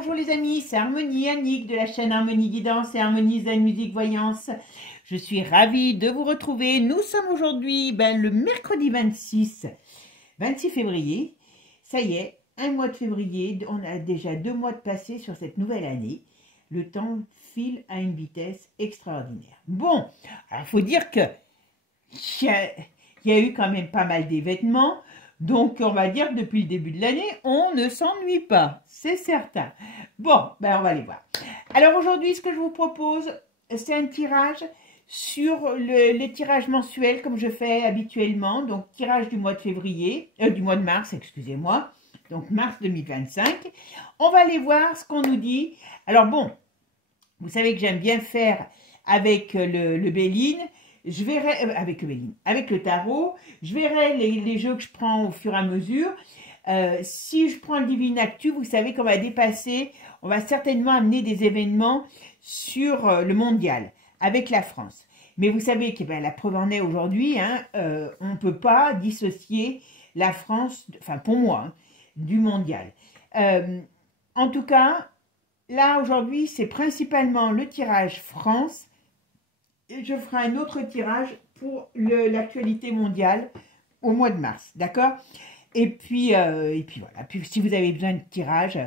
bonjour les amis, c'est Harmonie Annick de la chaîne Harmonie Guidance et Harmonie Zen Musique Voyance. Je suis ravie de vous retrouver. Nous sommes aujourd'hui le mercredi 26 février. Ça y est, un mois de février, on a déjà 2 mois de passé sur cette nouvelle année. Le temps file à une vitesse extraordinaire. Bon, alors il faut dire que il y a eu quand même pas mal d'événements. Donc, on va dire que depuis le début de l'année, on ne s'ennuie pas, c'est certain. Bon, on va les voir. Alors aujourd'hui, ce que je vous propose, c'est un tirage sur les tirages mensuels, comme je fais habituellement. Donc, tirage du mois de février, du mois de mars, excusez-moi. Donc, mars 2025. On va aller voir ce qu'on nous dit. Alors bon, vous savez que j'aime bien faire avec le Béline. Je verrai, avec le tarot, je verrai les jeux que je prends au fur et à mesure. Si je prends le Divine Actu, vous savez qu'on va dépasser, on va certainement amener des événements sur le mondial, avec la France. Mais vous savez que la preuve en est aujourd'hui, on ne peut pas dissocier la France, enfin pour moi, du mondial. En tout cas, là aujourd'hui, c'est principalement le tirage France. Et je ferai un autre tirage pour l'actualité mondiale au mois de mars, d'accord? Et puis voilà. Puis si vous avez besoin de tirage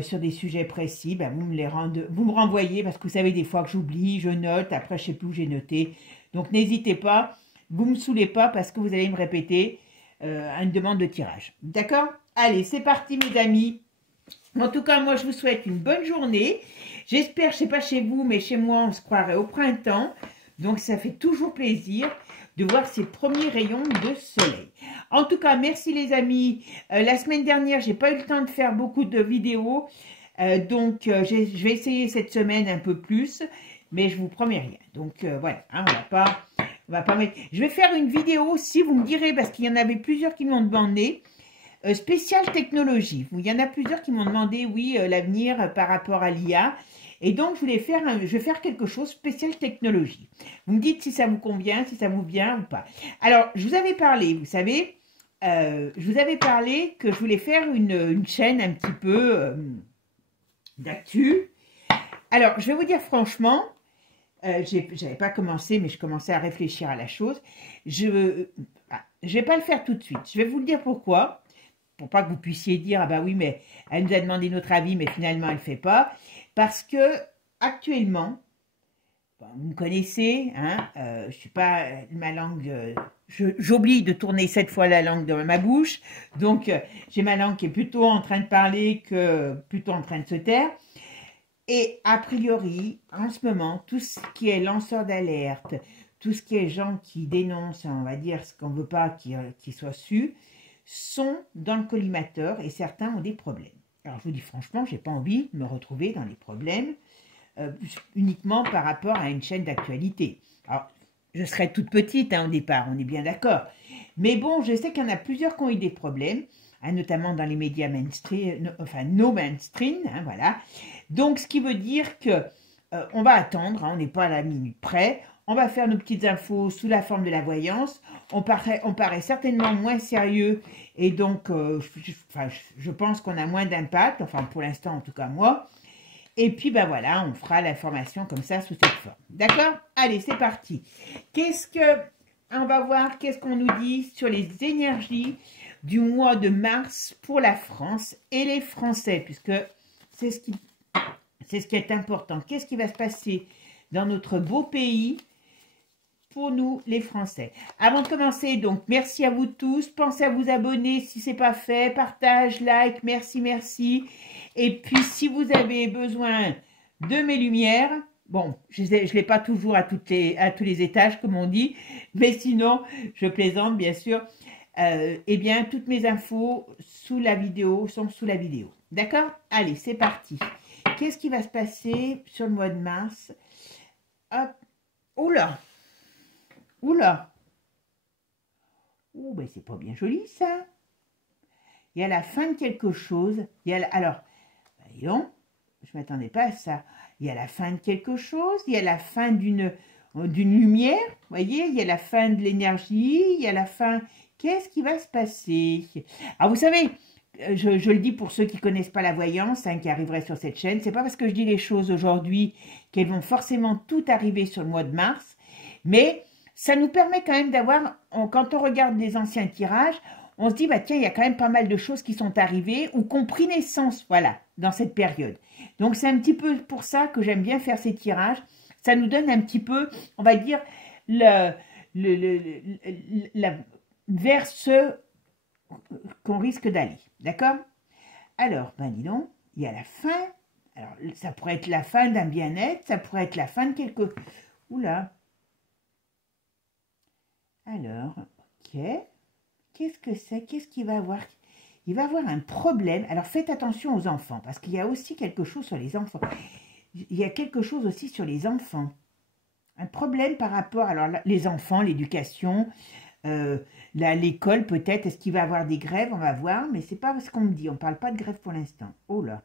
sur des sujets précis, vous me renvoyez parce que vous savez des fois que j'oublie, je note, après je sais plus où j'ai noté. Donc n'hésitez pas, vous me saoulez pas parce que vous allez me répéter une demande de tirage, d'accord? Allez, c'est parti mes amis. En tout cas, moi je vous souhaite une bonne journée. J'espère, je sais pas chez vous, mais chez moi on se croirait au printemps. Donc ça fait toujours plaisir de voir ces premiers rayons de soleil. En tout cas, merci les amis. La semaine dernière, j'ai pas eu le temps de faire beaucoup de vidéos. Donc je vais essayer cette semaine un peu plus. Mais je vous promets rien. Donc voilà, on va pas mettre... Je vais faire une vidéo, si vous me direz, parce qu'il y en avait plusieurs qui m'ont demandé. Spéciale technologie. Il y en a plusieurs qui m'ont demandé, oui, l'avenir par rapport à l'IA. Et donc, je vais faire quelque chose spécial technologie. Vous me dites si ça vous convient, si ça vous vient ou pas. Alors, je vous avais parlé, vous savez, je vous avais parlé que je voulais faire une chaîne un petit peu d'actu. Alors, je vais vous dire franchement, j'avais pas commencé, mais je commençais à réfléchir à la chose. Je vais pas le faire tout de suite. Je vais vous le dire pourquoi. Pour pas que vous puissiez dire, ah bah oui, mais elle nous a demandé notre avis, mais finalement, elle ne fait pas. Parce que, actuellement, vous me connaissez, je suis pas, ma langue, j'oublie de tourner 7 fois la langue dans ma bouche. Donc, j'ai ma langue qui est plutôt en train de parler que plutôt en train de se taire. Et a priori, en ce moment, tout ce qui est lanceur d'alerte, tout ce qui est gens qui dénoncent, on va dire, ce qu'on ne veut pas qu'il soit su, sont dans le collimateur et certains ont des problèmes. Alors je vous dis franchement, je n'ai pas envie de me retrouver dans les problèmes uniquement par rapport à une chaîne d'actualité. Alors je serais toute petite au départ, on est bien d'accord. Mais bon, je sais qu'il y en a plusieurs qui ont eu des problèmes, notamment dans les médias mainstream, enfin no mainstream, voilà. Donc ce qui veut dire que on va attendre, on n'est pas à la minute près. On va faire nos petites infos sous la forme de la voyance. On paraît certainement moins sérieux et donc je pense qu'on a moins d'impact, enfin pour l'instant en tout cas moi. Et puis voilà, on fera l'information comme ça sous cette forme. D'accord? Allez, c'est parti. On va voir qu'est-ce qu'on nous dit sur les énergies du mois de mars pour la France et les Français, puisque c'est ce qui est important. Qu'est-ce qui va se passer dans notre beau pays pour nous, les Français. Avant de commencer, donc, merci à vous tous. Pensez à vous abonner si ce n'est pas fait. Partage, like, merci, merci. Et puis, si vous avez besoin de mes lumières, bon, je ne l'ai pas toujours à tous les étages, comme on dit, mais sinon, je plaisante, bien sûr. Eh bien, toutes mes infos sont sous la vidéo. D'accord? Allez, c'est parti. Qu'est-ce qui va se passer sur le mois de mars? Hop. Oula! Oula! Oh, ben c'est pas bien joli ça. Il y a la fin de quelque chose. Alors, voyons, je ne m'attendais pas à ça. Il y a la fin de quelque chose. Il y a la fin d'une lumière. Vous voyez, il y a la fin de l'énergie. Il y a la fin... Qu'est-ce qui va se passer? Alors, vous savez, je le dis pour ceux qui connaissent pas la voyance, hein, qui arriveraient sur cette chaîne, c'est pas parce que je dis les choses aujourd'hui qu'elles vont forcément tout arriver sur le mois de mars, mais ça nous permet quand même d'avoir, quand on regarde les anciens tirages, on se dit, bah tiens, il y a quand même pas mal de choses qui sont arrivées ou qui ont pris naissance, voilà, dans cette période. Donc c'est un petit peu pour ça que j'aime bien faire ces tirages. Ça nous donne un petit peu, on va dire, vers ce qu'on risque d'aller, d'accord? Alors, ben dis donc, il y a la fin. Alors, ça pourrait être la fin d'un bien-être, ça pourrait être la fin de quelque... Oula. Alors, ok. Qu'est-ce que c'est? Qu'est-ce qu'il va avoir? Il va avoir un problème. Alors, faites attention aux enfants, parce qu'il y a aussi quelque chose sur les enfants. Il y a quelque chose aussi sur les enfants. Un problème par rapport... Alors, les enfants, l'éducation... l'école peut-être, est-ce qu'il va y avoir des grèves? On va voir, mais c'est pas ce qu'on me dit, on ne parle pas de grève pour l'instant. Oh là,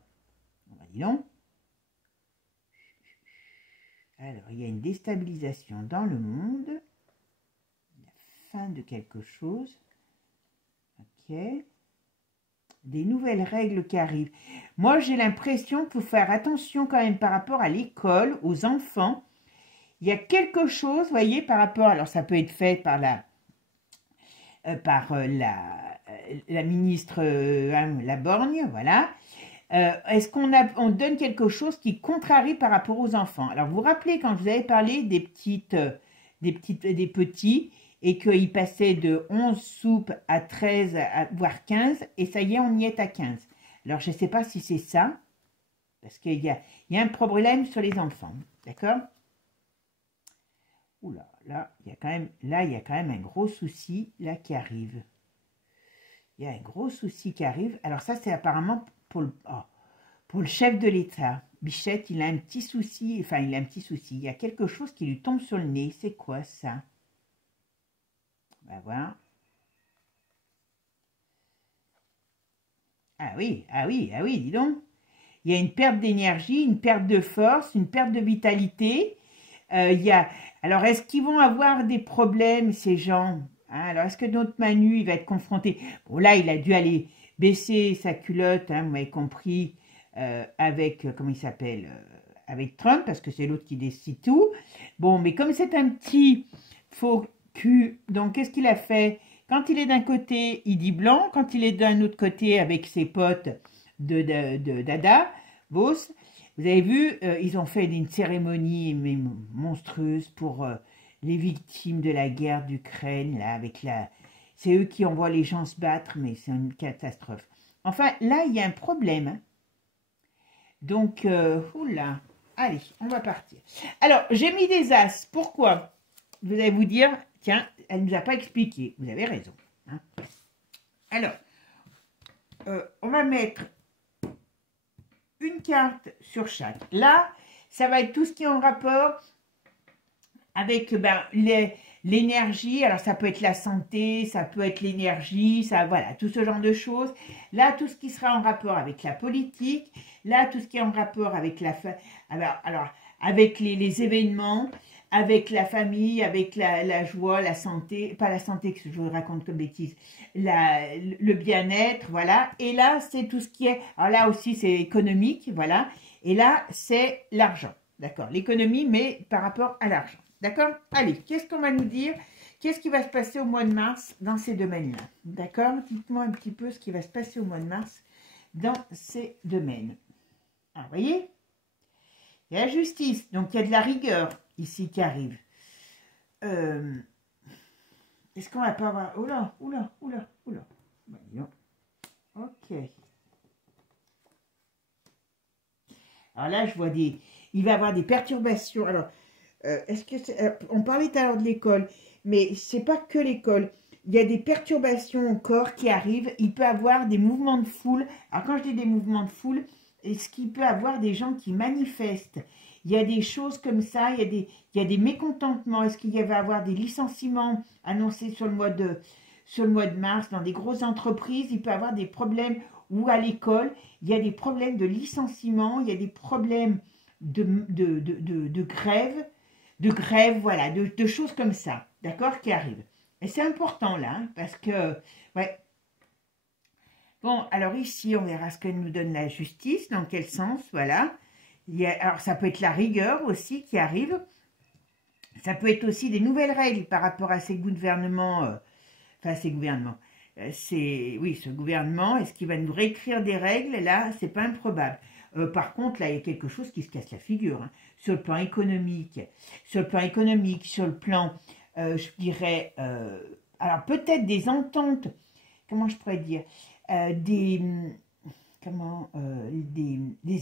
dis donc. Alors, il y a une déstabilisation dans le monde, la fin de quelque chose, ok, des nouvelles règles qui arrivent. Moi, j'ai l'impression qu'il faut faire attention quand même par rapport à l'école, aux enfants. Il y a quelque chose, vous voyez, par rapport, alors ça peut être fait par la ministre Laborgne, voilà. Est-ce on donne quelque chose qui contrarie par rapport aux enfants? Alors, vous vous rappelez quand je vous avais parlé des petits, et qu'ils passaient de 11 soupes à 13, voire 15, et ça y est, on y est à 15. Alors, je ne sais pas si c'est ça, parce qu'il y a un problème sur les enfants, d'accord? Oula, là, il y a quand même un gros souci là qui arrive. Il y a un gros souci qui arrive. Alors ça, c'est apparemment pour le chef de l'État. Bichette, il a un petit souci. Enfin, il a un petit souci. Il y a quelque chose qui lui tombe sur le nez. C'est quoi ça? On va voir. Ah oui, dis donc. Il y a une perte d'énergie, une perte de force, une perte de vitalité. Alors, est-ce qu'ils vont avoir des problèmes, ces gens, hein? Alors, est-ce que notre Manu, il va être confronté? Bon, là, il a dû aller baisser sa culotte, hein, vous m'avez compris, avec, comment il s'appelle, avec Trump, parce que c'est l'autre qui décide tout. Bon, mais comme c'est un petit faux cul, donc qu'est-ce qu'il a fait? Quand il est d'un côté, il dit blanc. Quand il est d'un autre côté, avec ses potes de Dada, Boss, vous avez vu, ils ont fait une cérémonie monstrueuse pour les victimes de la guerre d'Ukraine, là, c'est eux qui envoient les gens se battre, mais c'est une catastrophe. Enfin, là, il y a un problème. Hein. Donc, oula, allez, on va partir. Alors, j'ai mis des as. Pourquoi? Vous allez vous dire, tiens, elle ne nous a pas expliqué. Vous avez raison. Hein. Alors, on va mettre une carte sur chaque. Là, ça va être tout ce qui est en rapport avec l'énergie. Alors, ça peut être la santé, ça peut être l'énergie, ça, voilà, tout ce genre de choses. Là, tout ce qui sera en rapport avec la politique. Là, tout ce qui est en rapport avec avec les événements, avec la famille, avec la joie, la santé, pas la santé que je vous raconte comme bêtise, le bien-être, voilà. Et là, c'est tout ce qui est, alors là aussi, c'est économique, voilà. Et là, c'est l'argent, d'accord. L'économie, mais par rapport à l'argent, d'accord. Allez, qu'est-ce qu'on va nous dire? Qu'est-ce qui va se passer au mois de mars dans ces domaines-là, d'accord? Dites-moi un petit peu ce qui va se passer au mois de mars dans ces domaines. Ah, vous voyez? Il y a la justice, donc il y a de la rigueur ici qui arrive. Est-ce qu'on va pas avoir... Oula. Bah, ok. Alors là, je vois il va y avoir des perturbations. Alors, est-ce que on parlait tout à l'heure de l'école, mais c'est pas que l'école. Il y a des perturbations encore qui arrivent. Il peut y avoir des mouvements de foule. Alors, quand je dis des mouvements de foule, est-ce qu'il peut y avoir des gens qui manifestent? Il y a des choses comme ça, il y a des mécontentements. Est-ce qu'il va y avoir des licenciements annoncés sur le mois de mars dans des grosses entreprises? Il peut y avoir des problèmes, ou à l'école, il y a des problèmes de licenciement, il y a des problèmes de grève, voilà, de choses comme ça, d'accord, qui arrivent. Et c'est important là, hein, parce que, ouais. Bon, alors ici, on verra ce que nous donne la justice, dans quel sens, voilà. Alors, ça peut être la rigueur aussi qui arrive. Ça peut être aussi des nouvelles règles par rapport à ces gouvernements, enfin, ces gouvernements. Oui, ce gouvernement, est-ce qu'il va nous réécrire des règles? Là, c'est pas improbable. Par contre, là, il y a quelque chose qui se casse la figure, hein. Sur le plan économique, sur le plan, je dirais, alors peut-être des ententes, comment je pourrais dire, des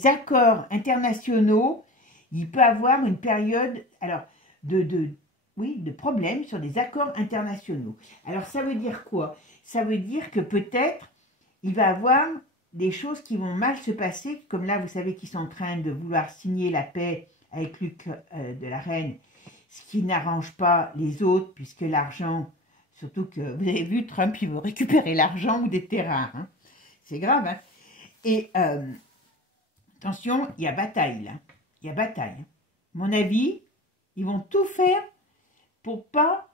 accords internationaux. Il peut avoir une période, alors, de problèmes sur des accords internationaux. Alors, ça veut dire quoi? Ça veut dire que peut-être, il va avoir des choses qui vont mal se passer, comme là, vous savez qu'ils sont en train de vouloir signer la paix avec Luc de la Reine, ce qui n'arrange pas les autres, puisque l'argent, surtout que, vous avez vu, Trump, il veut récupérer l'argent ou des terrains, hein. C'est grave, hein. Et, attention, il y a bataille, là. Il y a bataille. À mon avis, ils vont tout faire pour pas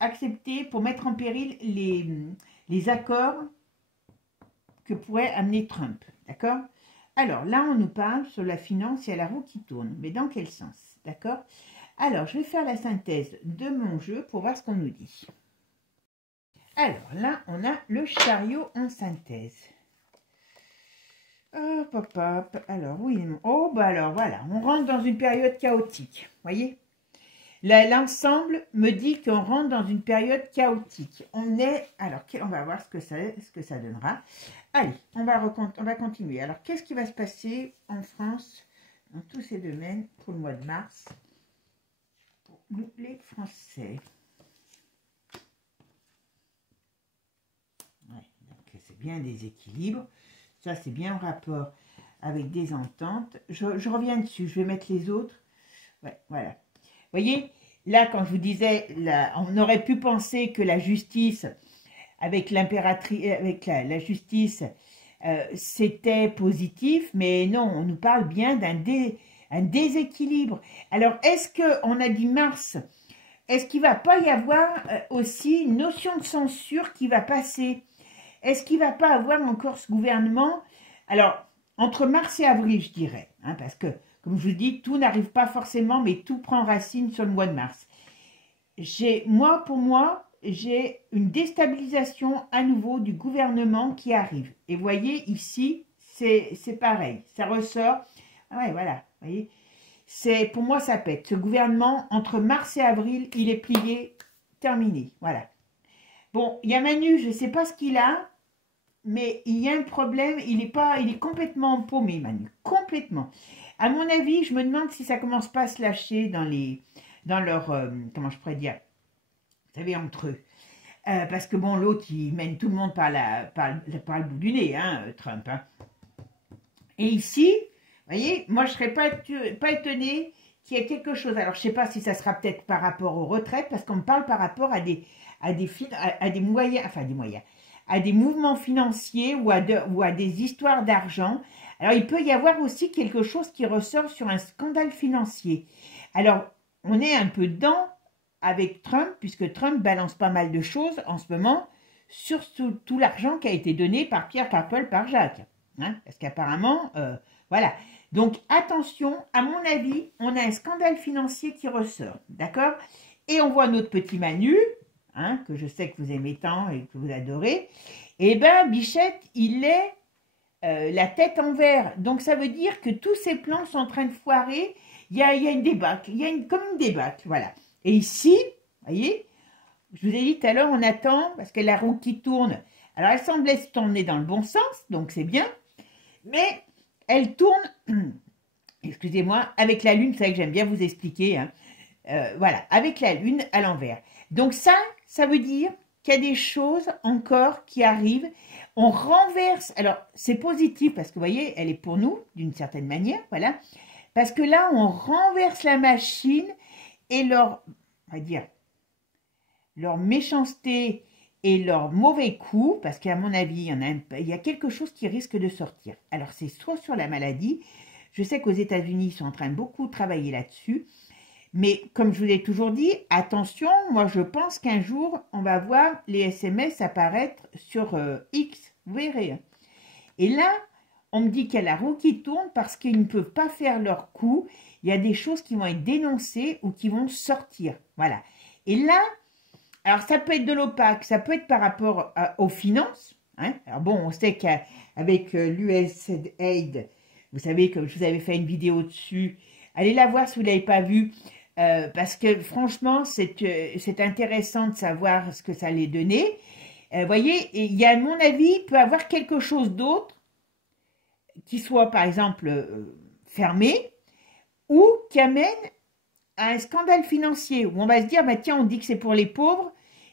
accepter, pour mettre en péril les accords que pourrait amener Trump. D'accord? Alors, là, on nous parle sur la finance et à la roue qui tourne. Mais dans quel sens? D'accord? Alors, je vais faire la synthèse de mon jeu pour voir ce qu'on nous dit. Alors, là, on a le chariot en synthèse. Hop, hop, hop. Alors, oui. Oh, bah alors, voilà. On rentre dans une période chaotique. Voyez? L'ensemble me dit qu'on rentre dans une période chaotique. On est... Alors, on va voir ce que ça donnera. Allez, on va continuer. Alors, qu'est-ce qui va se passer en France dans tous ces domaines pour le mois de mars pour nous, les Français? Ouais, donc c'est bien des équilibres. Ça, c'est bien en rapport avec des ententes. Je reviens dessus. Je vais mettre les autres. Ouais, voilà. Vous voyez, là, quand je vous disais, on aurait pu penser que la justice, avec l'impératrice, avec la justice, c'était positif, mais non, on nous parle bien d'un déséquilibre. Alors, est-ce qu'on a dit mars, est-ce qu'il ne va pas y avoir aussi une notion de censure qui va passer? Est-ce qu'il ne va pas avoir encore ce gouvernement? Alors, entre mars et avril, je dirais, hein, parce que, comme je vous dis, tout n'arrive pas forcément, mais tout prend racine sur le mois de mars. Pour moi, j'ai une déstabilisation à nouveau du gouvernement qui arrive. Et vous voyez, ici, c'est pareil, ça ressort. Ah ouais, voilà, vous voyez. Pour moi, ça pète. Ce gouvernement, entre mars et avril, il est plié, terminé, voilà. Bon, il y a Manu, je ne sais pas ce qu'il a, mais il y a un problème, il est complètement paumé, Manu, complètement. À mon avis, je me demande si ça commence pas à se lâcher dans leur, comment je pourrais dire, vous savez, entre eux. Parce que bon, l'autre, il mène tout le monde par le bout du nez, hein, Trump. Hein. Et ici, vous voyez, moi, je ne serais pas étonnée qu'il y ait quelque chose. Alors, je ne sais pas si ça sera peut-être par rapport aux retraites, parce qu'on me parle par rapport à des moyens, enfin des moyens, à des mouvements financiers ou à des histoires d'argent. Alors, il peut y avoir aussi quelque chose qui ressort sur un scandale financier. Alors, on est un peu dedans avec Trump, puisque Trump balance pas mal de choses en ce moment sur tout l'argent qui a été donné par Pierre, par Paul, par Jacques. Hein, parce qu'apparemment, voilà. Donc, attention, à mon avis, on a un scandale financier qui ressort. D'accord? Et on voit notre petit Manu, hein, que je sais que vous aimez tant et que vous adorez. Eh bien, Bichette, il est la tête en verre. Donc, ça veut dire que tous ces plans sont en train de foirer. Il y a une débâcle. Il y a comme une débâcle, voilà. Et ici, vous voyez, je vous ai dit tout à l'heure, on attend, parce que la roue qui tourne, alors elle semblait se tourner dans le bon sens, donc c'est bien, mais elle tourne, excusez-moi, avec la lune, c'est vrai que j'aime bien vous expliquer, hein, voilà, avec la lune à l'envers. Donc ça veut dire qu'il y a des choses encore qui arrivent, on renverse, alors c'est positif, parce que vous voyez, elle est pour nous, d'une certaine manière, voilà, parce que là, on renverse la machine, et on va dire, leur méchanceté et leur mauvais coup, parce qu'à mon avis, il y a quelque chose qui risque de sortir. Alors, c'est soit sur la maladie, je sais qu'aux États-Unis, ils sont en train de beaucoup travailler là-dessus, mais comme je vous l'ai toujours dit, attention, moi je pense qu'un jour, on va voir les SMS apparaître sur X, vous verrez. Hein. Et là, on me dit qu'il y a la roue qui tourne parce qu'ils ne peuvent pas faire leur coup. Il y a des choses qui vont être dénoncées ou qui vont sortir. Voilà. Et là, alors ça peut être de l'opaque, ça peut être par rapport aux finances. Hein. Alors bon, on sait qu'avec l'USAID, vous savez que je vous avais fait une vidéo dessus. Allez la voir si vous ne l'avez pas vue. Parce que franchement, c'est intéressant de savoir ce que ça allait donner. Voyez, il y a, à mon avis, il peut avoir quelque chose d'autre qui soit, par exemple, fermé ou qui amène à un scandale financier où on va se dire, bah, tiens, on dit que c'est pour les pauvres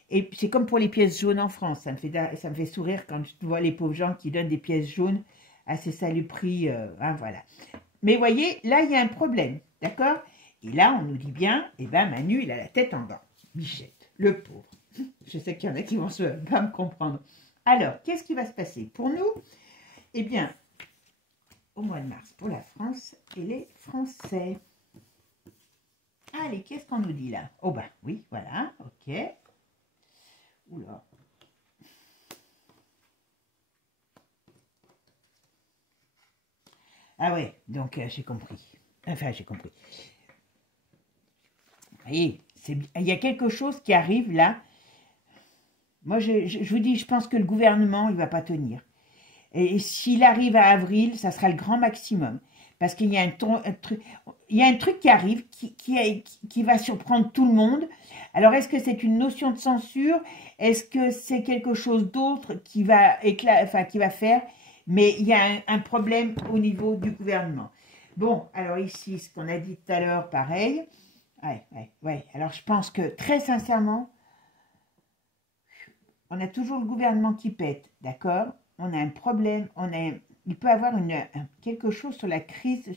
et c'est comme pour les pièces jaunes en France. Ça me fait sourire quand je vois les pauvres gens qui donnent des pièces jaunes à ces saloperies. Hein, voilà. Mais voyez, là, il y a un problème, d'accord? Et là, on nous dit bien, eh ben Manu, il a la tête en bas. Bichette, le pauvre. Je sais qu'il y en a qui vont pas me comprendre. Alors, qu'est-ce qui va se passer pour nous? Eh bien, au mois de mars, pour la France et les Français. Allez, qu'est-ce qu'on nous dit là? Oh ben, oui, voilà, ok. Oula. Ah ouais, donc j'ai compris. Enfin, j'ai compris. Et il y a quelque chose qui arrive là. Moi, je vous dis, je pense que le gouvernement, il ne va pas tenir. Et s'il arrive à avril, ça sera le grand maximum. Parce qu'il y a un truc qui arrive, qui va surprendre tout le monde. Alors, est-ce que c'est une notion de censure? Est-ce que c'est quelque chose d'autre qui va faire? Mais il y a un problème au niveau du gouvernement. Bon, alors ici, ce qu'on a dit tout à l'heure, pareil. Ouais. Alors, je pense que, très sincèrement, on a toujours le gouvernement qui pète, d'accord? On a un problème, il peut y avoir quelque chose sur la crise,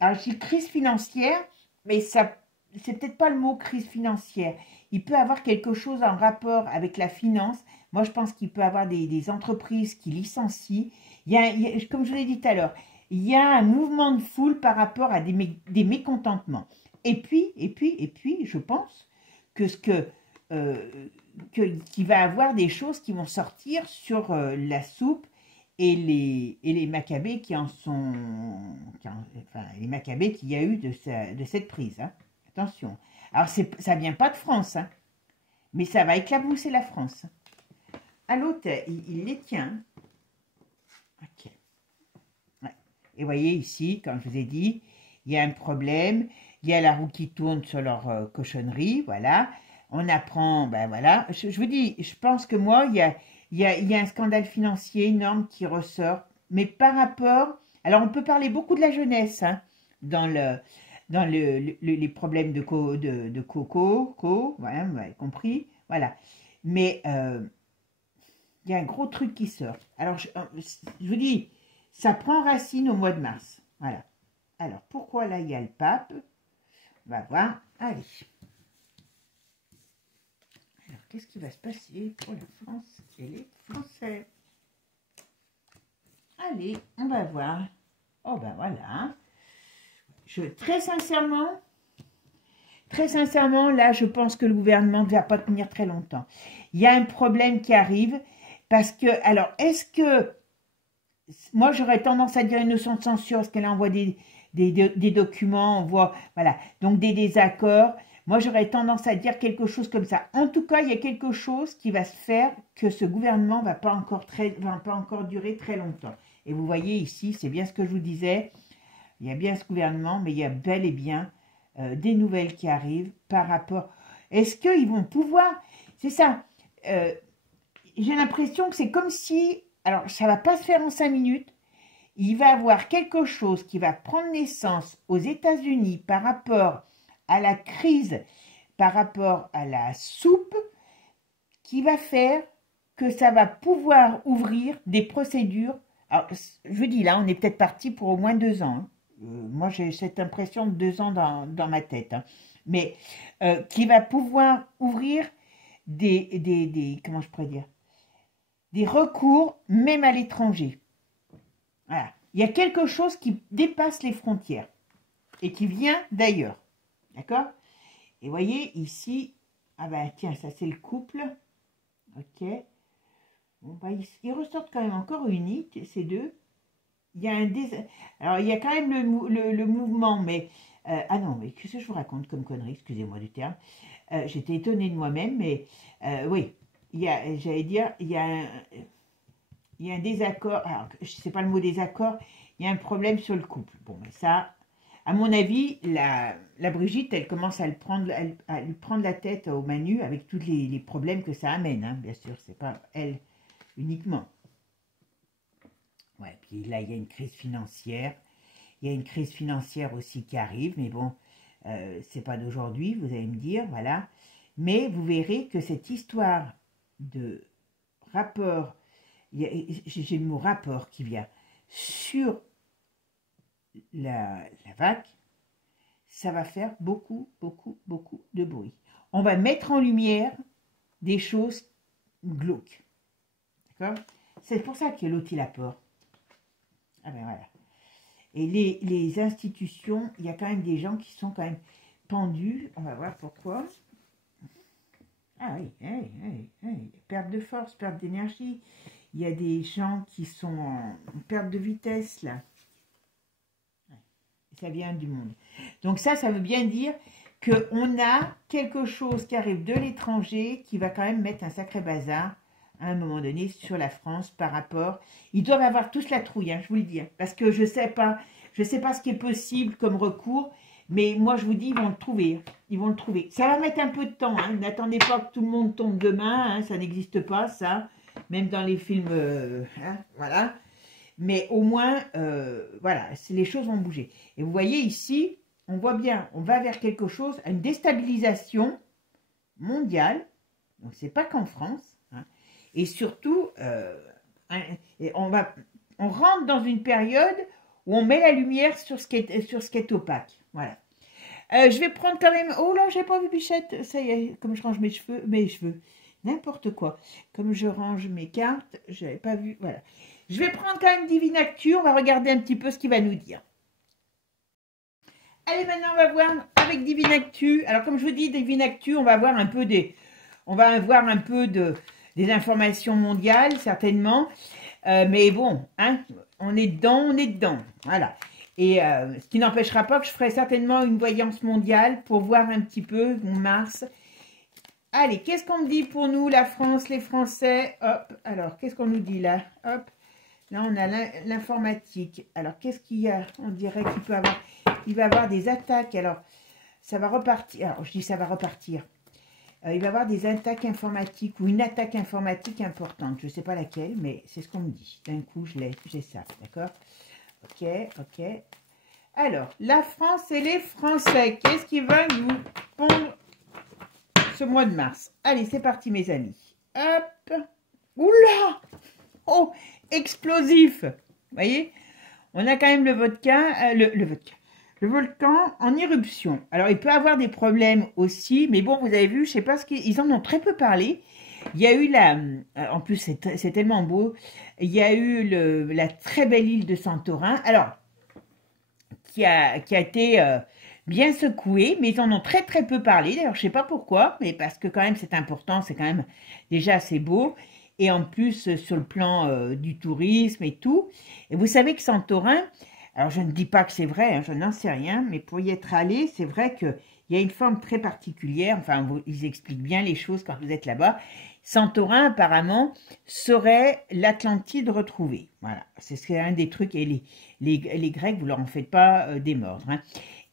alors je dis crise financière, mais ça, c'est peut-être pas le mot crise financière. Il peut y avoir quelque chose en rapport avec la finance. Moi, je pense qu'il peut y avoir des entreprises qui licencient. Comme je vous l'ai dit tout à l'heure, il y a un mouvement de foule par rapport à des mécontentements. Et puis, je pense que qu'il va avoir des choses qui vont sortir sur la soupe et les Maccabées qui en sont, enfin les Maccabées qu'il y a eu de cette prise. Hein. Attention. Alors ça vient pas de France, hein, mais ça va éclabousser la France. À l'autre, il les tient. Ok. Ouais. Et voyez ici, comme je vous ai dit, il y a un problème. Il y a la roue qui tourne sur leur cochonnerie, voilà. On apprend, ben voilà. Je vous dis, je pense que moi, il y a un scandale financier énorme qui ressort. Mais par rapport... Alors, on peut parler beaucoup de la jeunesse, hein, dans les problèmes de coco, voilà, vous avez compris, voilà. Mais il y a un gros truc qui sort. Alors, je vous dis, ça prend racine au mois de mars, voilà. Alors, pourquoi là, il y a le pape? On va voir. Allez. Alors, qu'est-ce qui va se passer pour la France et les Français? Allez, on va voir. Oh, ben voilà. Très sincèrement, là, je pense que le gouvernement ne va pas tenir très longtemps. Il y a un problème qui arrive parce que, alors, est-ce que, moi, j'aurais tendance à dire une notion de censure, parce qu'elle envoie des documents, on voit, voilà, donc des désaccords. Moi, j'aurais tendance à dire quelque chose comme ça. En tout cas, il y a quelque chose qui va se faire que ce gouvernement va pas encore durer très longtemps. Et vous voyez ici, c'est bien ce que je vous disais, il y a bien ce gouvernement, mais il y a bel et bien des nouvelles qui arrivent par rapport... Est-ce qu'ils vont pouvoir... C'est ça. J'ai l'impression que c'est comme si... Alors, ça ne va pas se faire en 5 minutes. Il va y avoir quelque chose qui va prendre naissance aux États-Unis par rapport à la crise, par rapport à la soupe, qui va faire que ça va pouvoir ouvrir des procédures. Alors, je dis là, on est peut-être parti pour au moins 2 ans. Hein. Moi, j'ai cette impression de 2 ans dans ma tête. Hein. Mais qui va pouvoir ouvrir comment je pourrais dire, des recours, même à l'étranger. Voilà. Il y a quelque chose qui dépasse les frontières et qui vient d'ailleurs. D'accord? Et voyez, ici, ah ben tiens, ça c'est le couple. Ok. Bon, bah, ils ressortent quand même encore unis, ces deux. Il y a Alors, il y a quand même le mouvement, mais... ah non, mais qu'est-ce que je vous raconte comme connerie, excusez-moi du terme. J'étais étonnée de moi-même, mais oui, j'allais dire, il y a un désaccord. Alors, je ne sais pas le mot désaccord, il y a un problème sur le couple. Bon, mais ça, à mon avis, la Brigitte, elle commence à lui prendre la tête au Manu avec tous les problèmes que ça amène, hein, bien sûr, c'est pas elle uniquement. Ouais, puis là, il y a une crise financière. Il y a une crise financière aussi qui arrive, mais bon, c'est pas d'aujourd'hui, vous allez me dire, voilà. Mais vous verrez que cette histoire de rapport, j'ai le mot rapport qui vient, sur la vague, ça va faire beaucoup, beaucoup, beaucoup de bruit. On va mettre en lumière des choses glauques. D'accord? C'est pour ça que l'autre, il a peur. Ah ben voilà. Et les institutions, il y a quand même des gens qui sont quand même pendus. On va voir pourquoi. Ah oui, perte de force, perte d'énergie. Il y a des gens qui sont en perte de vitesse, là. Ça vient du monde. Donc ça veut bien dire qu'on a quelque chose qui arrive de l'étranger qui va quand même mettre un sacré bazar à un moment donné sur la France par rapport... Ils doivent avoir tous la trouille, hein, je vous le dis, hein, parce que je sais pas ce qui est possible comme recours, mais moi je vous dis, ils vont le trouver. Ils vont le trouver. Ça va mettre un peu de temps, hein, n'attendez pas que tout le monde tombe demain, hein, ça n'existe pas, ça, même dans les films, hein, voilà. Mais au moins, voilà, les choses vont bouger. Et vous voyez ici, on voit bien, on va vers quelque chose, une déstabilisation mondiale, donc c'est pas qu'en France, hein, et surtout, on rentre dans une période où on met la lumière sur ce qui est opaque. Voilà. Je vais prendre quand même... Oh là, j'ai pas vu Bichette. Ça y est, comme je range mes cheveux, n'importe quoi. Comme je range mes cartes, je n'avais pas vu. Voilà. Je vais prendre quand même Divinactu. On va regarder un petit peu ce qu'il va nous dire. Allez, maintenant, on va voir avec Divinactu. Alors, comme je vous dis, Divinactu, on va avoir un peu des informations mondiales, certainement. Mais bon, hein, on est dedans. Voilà. Et ce qui n'empêchera pas que je ferai certainement une voyance mondiale pour voir un petit peu mon Mars. Allez, qu'est-ce qu'on me dit pour nous, la France, les Français? Hop, alors, qu'est-ce qu'on nous dit là? Hop, là, on a l'informatique. Alors, qu'est-ce qu'il y a? On dirait qu'il peut avoir... Il va avoir des attaques. Alors, ça va repartir. Alors, je dis ça va repartir. Il va y avoir des attaques informatiques ou une attaque informatique importante. Je ne sais pas laquelle, mais c'est ce qu'on me dit. D'un coup, j'ai ça, d'accord? Ok. Alors, la France et les Français, qu'est-ce qui va nous pondre ce mois de mars? Allez, c'est parti, mes amis. Hop. Oula! Oh, explosif. Vous voyez? On a quand même le vodka, le volcan en éruption. Alors, il peut avoir des problèmes aussi, mais bon, vous avez vu, je ne sais pas ce qu'ils en ont très peu parlé. Il y a eu en plus, c'est tellement beau, il y a eu la très belle île de Santorin, alors, qui a été bien secouée, mais ils en ont très très peu parlé. D'ailleurs, je ne sais pas pourquoi, mais parce que quand même, c'est important, c'est quand même déjà assez beau. Et en plus, sur le plan du tourisme et tout. Et vous savez que Santorin, alors je ne dis pas que c'est vrai, hein, je n'en sais rien, mais pour y être allé, c'est vrai qu'il y a une forme très particulière, enfin, ils expliquent bien les choses quand vous êtes là-bas. Santorin, apparemment, serait l'Atlantide retrouvée. Voilà, c'est un des trucs, et les Grecs, vous leur en faites pas démordre. Hein.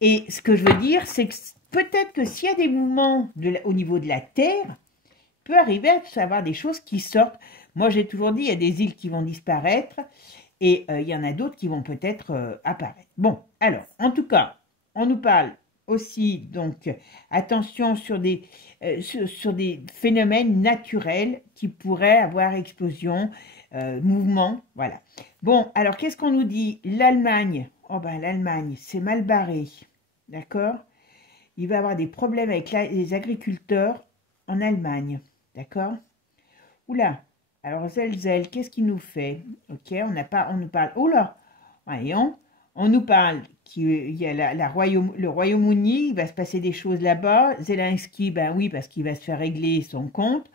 Et ce que je veux dire, c'est que peut-être que s'il y a des mouvements au niveau de la Terre, peut arriver à avoir des choses qui sortent. Moi, j'ai toujours dit, il y a des îles qui vont disparaître et il y en a d'autres qui vont peut-être apparaître. Bon, alors, en tout cas, on nous parle aussi, donc, attention sur des phénomènes naturels qui pourraient avoir explosion, mouvement, voilà. Bon, alors, qu'est-ce qu'on nous dit? L'Allemagne, oh ben, l'Allemagne, c'est mal barré, d'accord? Il va y avoir des problèmes avec les agriculteurs en Allemagne. D'accord? Oula, alors Zelzel, qu'est-ce qu'il nous fait? Ok, on nous parle, oula, voyons, on nous parle qu'il y a le Royaume-Uni, il va se passer des choses là-bas. Zelensky, ben oui, parce qu'il va se faire régler son compte.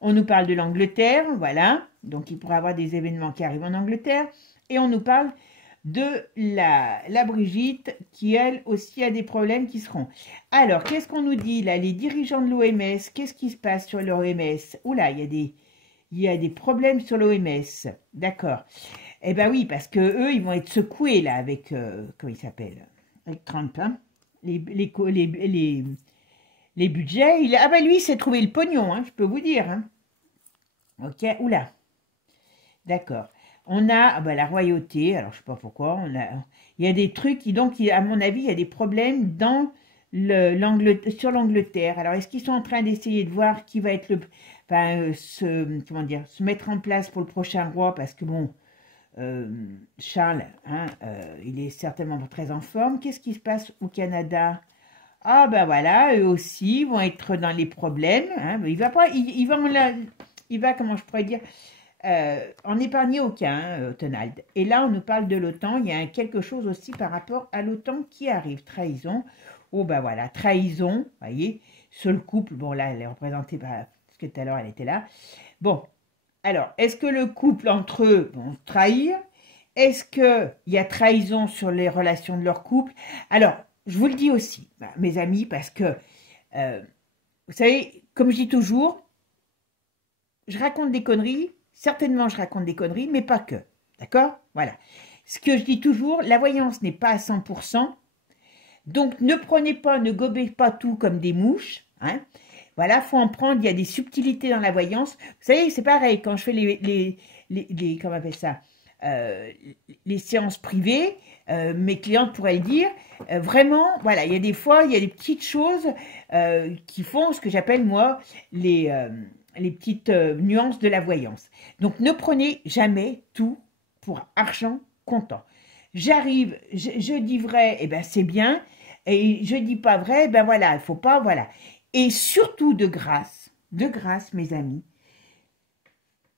On nous parle de l'Angleterre, voilà. Donc, il pourrait y avoir des événements qui arrivent en Angleterre. Et on nous parle de la Brigitte, qui, elle aussi, a des problèmes qui seront. Alors, qu'est-ce qu'on nous dit, là? Les dirigeants de l'OMS, qu'est-ce qui se passe sur l'OMS? Oula, il y a des problèmes sur l'OMS. D'accord. Eh bien oui, parce que eux, ils vont être secoués, là, avec, comment il s'appelle? Avec Trump, hein? Les budgets. Ah ben lui, il s'est trouvé le pognon, hein, je peux vous dire. Hein. Ok, oula. D'accord. On a la royauté, alors je sais pas pourquoi, il y a des trucs, donc à mon avis, il y a des problèmes dans sur l'Angleterre. Alors, est-ce qu'ils sont en train d'essayer de voir qui va être se mettre en place pour le prochain roi, parce que bon, Charles, hein, il est certainement très en forme. Qu'est-ce qui se passe au Canada? Ah ben voilà, eux aussi vont être dans les problèmes. Hein. Il va, comment je pourrais dire, en épargner aucun, Tonald. Et là, on nous parle de l'OTAN. Il y a quelque chose aussi par rapport à l'OTAN qui arrive. Trahison. Oh ben voilà, trahison. Vous voyez, seul couple. Bon là, elle est représentée par... Parce que tout à l'heure, elle était là. Bon, alors, est-ce que le couple entre eux vont trahir? Est-ce qu'il y a trahison sur les relations de leur couple? Alors, je vous le dis aussi, mes amis, parce que, vous savez, comme je dis toujours, je raconte des conneries, certainement je raconte des conneries, mais pas que, d'accord? Voilà. Ce que je dis toujours, la voyance n'est pas à 100%, donc ne prenez pas, ne gobez pas tout comme des mouches, hein? Voilà, faut en prendre, il y a des subtilités dans la voyance. Vous savez, c'est pareil, quand je fais comment on appelle ça, les séances privées, mes clientes pourraient le dire, vraiment, voilà, il y a des fois, il y a des petites choses qui font ce que j'appelle, moi, les petites nuances de la voyance. Donc, ne prenez jamais tout pour argent comptant. J'arrive, je dis vrai, eh ben c'est bien, et je dis pas vrai, eh ben voilà, il faut pas, voilà. Et surtout de grâce, mes amis,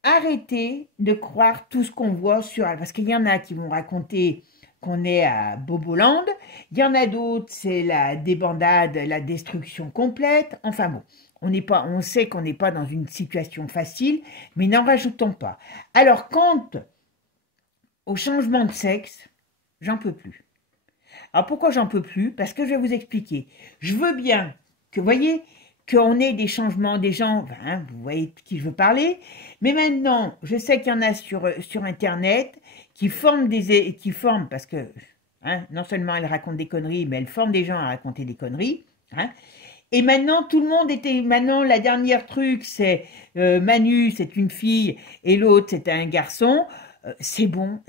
arrêtez de croire tout ce qu'on voit sur... Parce qu'il y en a qui vont raconter qu'on est à Boboland, il y en a d'autres, c'est la débandade, la destruction complète, enfin bon, on sait qu'on n'est pas dans une situation facile, mais n'en rajoutons pas. Alors, quant au changement de sexe, j'en peux plus. Alors, pourquoi j'en peux plus? Parce que je vais vous expliquer. Je veux bien que, vous voyez, qu'on ait des changements, des gens, hein, vous voyez de qui je veux parler, mais maintenant, je sais qu'il y en a sur Internet qui forment, parce que, hein, non seulement elles racontent des conneries, mais elles forment des gens à raconter des conneries, hein, et maintenant, tout le monde maintenant, la dernière truc, c'est Manu, c'est une fille, et l'autre, c'est un garçon, c'est bon,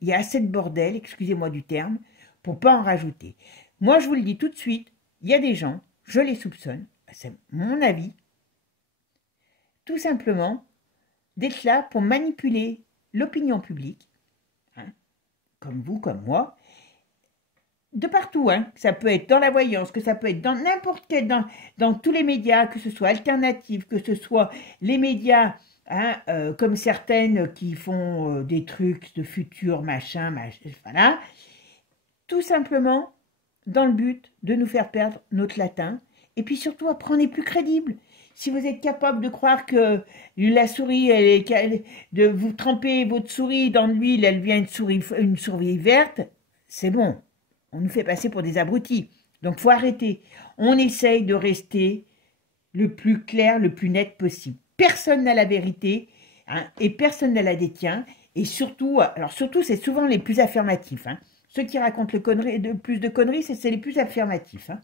il y a assez de bordel, excusez-moi du terme, pour pas en rajouter. Moi, je vous le dis tout de suite, il y a des gens, je les soupçonne, c'est mon avis, tout simplement, d'être là pour manipuler l'opinion publique, hein, comme vous, comme moi, de partout, hein, que ça peut être dans la voyance, que ça peut être dans n'importe quel, dans tous les médias, que ce soit alternatif, que ce soit les médias, hein, comme certaines qui font des trucs de futur, machin, voilà, tout simplement dans le but de nous faire perdre notre latin, et puis surtout après on est plus crédible. Si vous êtes capable de croire que la souris, de vous tremper votre souris dans de l'huile, elle vient une souris verte, c'est bon. On nous fait passer pour des abrutis. Donc, faut arrêter. On essaye de rester le plus clair, le plus net possible. Personne n'a la vérité, hein, et personne ne la détient. Et surtout, alors surtout, c'est souvent les plus affirmatifs. Hein. Ceux qui racontent plus de conneries, c'est les plus affirmatifs. Hein.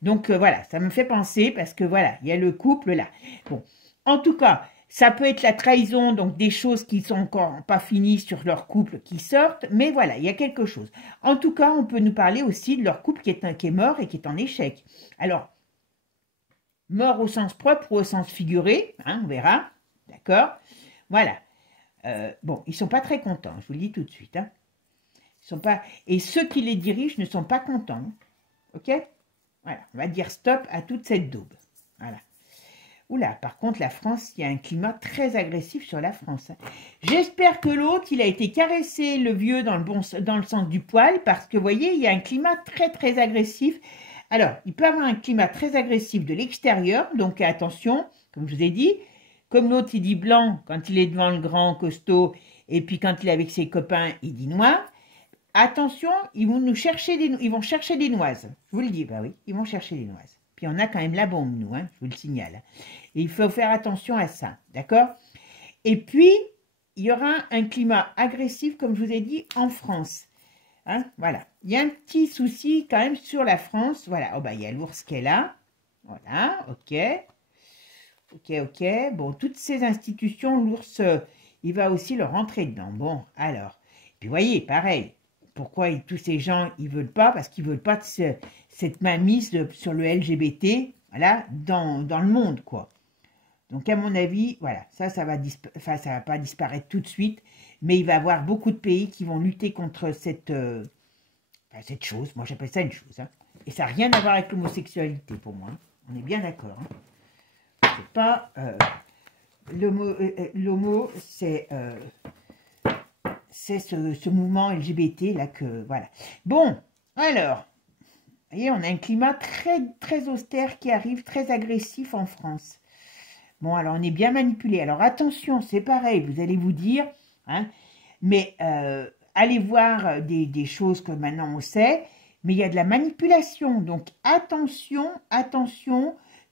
Donc, voilà, ça me fait penser parce que, voilà, il y a le couple là. Bon, en tout cas, ça peut être la trahison, donc des choses qui sont encore pas finies sur leur couple qui sortent, mais voilà, il y a quelque chose. En tout cas, on peut nous parler aussi de leur couple qui est mort et qui est en échec. Alors, mort au sens propre ou au sens figuré, hein, on verra, d'accord? Voilà. Bon, ils sont pas très contents, je vous le dis tout de suite. Hein. Ils sont pas... Et ceux qui les dirigent ne sont pas contents, ok? Voilà, on va dire stop à toute cette daube. Voilà. Oula, par contre, la France, il y a un climat très agressif sur la France. Hein. J'espère que l'autre, il a été caressé, le vieux, dans le sens du poil, parce que, vous voyez, il y a un climat très, très agressif. Alors, il peut y avoir un climat très agressif de l'extérieur, donc attention, comme je vous ai dit, Comme l'autre, il dit blanc quand il est devant le grand costaud, et puis quand il est avec ses copains, il dit noir. Attention, ils vont nous chercher ils vont chercher des noises. Je vous le dis, bah oui, ils vont chercher des noises. Puis on a quand même la bombe, nous, hein, je vous le signale. Et il faut faire attention à ça, d'accord? Et puis, il y aura un climat agressif, comme je vous ai dit, en France. Hein, voilà. Il y a un petit souci quand même sur la France. Voilà. Oh, bah, il y a l'ours qui est là. Voilà, ok. Ok. Bon, toutes ces institutions, l'ours, il va aussi leur rentrer dedans. Bon, alors. Puis, vous voyez, pareil. Pourquoi tous ces gens, ils veulent pas? Parce qu'ils veulent pas de cette mainmise sur le LGBT, voilà, dans le monde, quoi. Donc, à mon avis, voilà, ça va pas disparaître tout de suite, mais il va y avoir beaucoup de pays qui vont lutter contre cette chose. Moi, j'appelle ça une chose. Hein. Et ça n'a rien à voir avec l'homosexualité, pour moi. Hein. On est bien d'accord. Hein. C'est pas... l'homo, c'est ce mouvement LGBT, là, que... Voilà. Bon, alors... Vous voyez, on a un climat très, très austère qui arrive, très agressif en France. Bon, alors on est bien manipulé. Alors attention, c'est pareil, vous allez vous dire, hein, mais allez voir des choses que maintenant on sait, mais il y a de la manipulation. Donc attention,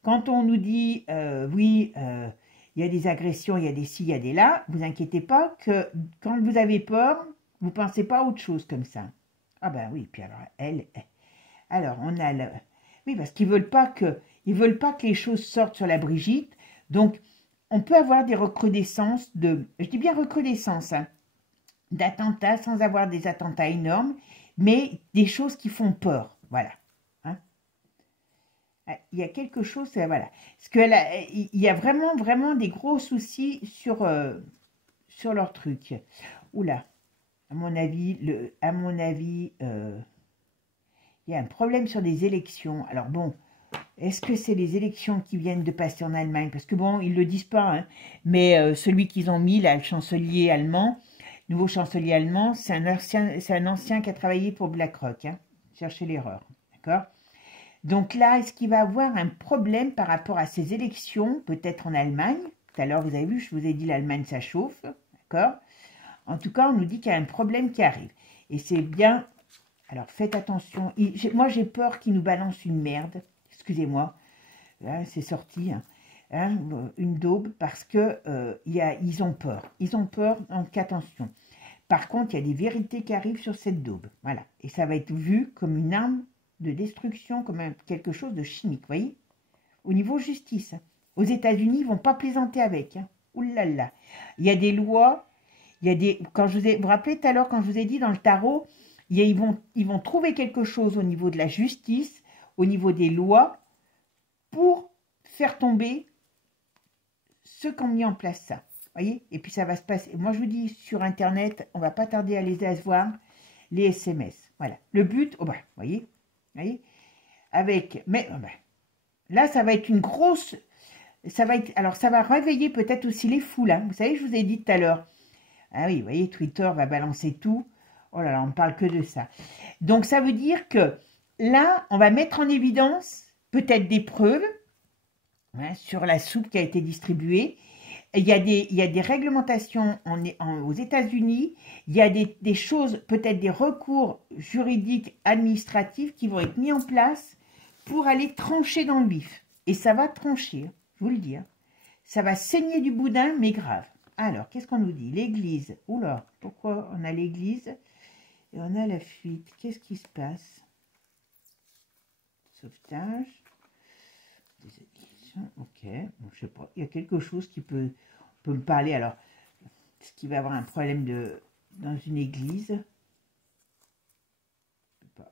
quand on nous dit, oui, il y a des agressions, il y a des ci, il y a des là, vous inquiétez pas que quand vous avez peur, vous ne pensez pas à autre chose comme ça. Ah ben oui, puis alors on a le... Oui, parce qu'ils veulent pas que les choses sortent sur la Brigitte. Donc, on peut avoir des recrudescences je dis bien recrudescences, hein, d'attentats sans avoir des attentats énormes, mais des choses qui font peur, voilà. Hein. Il y a quelque chose, voilà. Parce qu'il y a vraiment des gros soucis sur leur truc. Oula, à mon avis, il y a un problème sur les élections. Alors bon, est-ce que c'est les élections qui viennent de passer en Allemagne? Parce que bon, ils ne le disent pas, hein, mais celui qu'ils ont mis, là, le chancelier allemand, nouveau chancelier allemand, c'est un ancien qui a travaillé pour BlackRock. Hein, cherchez l'erreur, d'accord? Donc là, est-ce qu'il va avoir un problème par rapport à ces élections, peut-être en Allemagne? Tout à l'heure, vous avez vu, je vous ai dit l'Allemagne, ça chauffe, d'accord? En tout cas, on nous dit qu'il y a un problème qui arrive. Et c'est bien... Alors, faites attention. Moi, j'ai peur qu'ils nous balancent une merde. Excusez-moi, c'est sorti, hein, une daube, parce que ils ont peur. Ils ont peur, donc attention. Par contre, il y a des vérités qui arrivent sur cette daube. Voilà. Et ça va être vu comme une arme de destruction, comme quelque chose de chimique, vous voyez? Au niveau justice. Aux États-Unis, ils ne vont pas plaisanter avec. Hein. Ouh là là. Il y a des lois, il y a des... vous vous rappelez tout à l'heure, quand je vous ai dit dans le tarot, ils vont trouver quelque chose au niveau de la justice, au niveau des lois, pour faire tomber ceux qui ont mis en place ça. Voyez? Et puis ça va se passer. Moi, je vous dis, sur Internet, on ne va pas tarder à les voir, les SMS. Voilà. Le but, oh ben, voyez? Mais oh ben, là, ça va être une grosse... Alors, ça va réveiller peut-être aussi les foules. Hein. Vous savez, je vous ai dit tout à l'heure. Ah oui, vous voyez, Twitter va balancer tout. Oh là là, on ne parle que de ça. Donc, ça veut dire que là, on va mettre en évidence peut-être des preuves, hein, sur la soupe qui a été distribuée. Il y a des réglementations aux États-Unis. Il y a des choses, peut-être des recours juridiques, administratifs qui vont être mis en place pour aller trancher dans le vif. Et ça va trancher, je vous le dis. Hein. Ça va saigner du boudin, mais grave. Alors, qu'est-ce qu'on nous dit? L'église. Oula, pourquoi on a l'église et on a la fuite? Qu'est-ce qui se passe? Sauvetage. Ok, bon, je sais pas. Il y a quelque chose qui peut me parler. Alors, est-ce qu'il va y avoir un problème dans une église?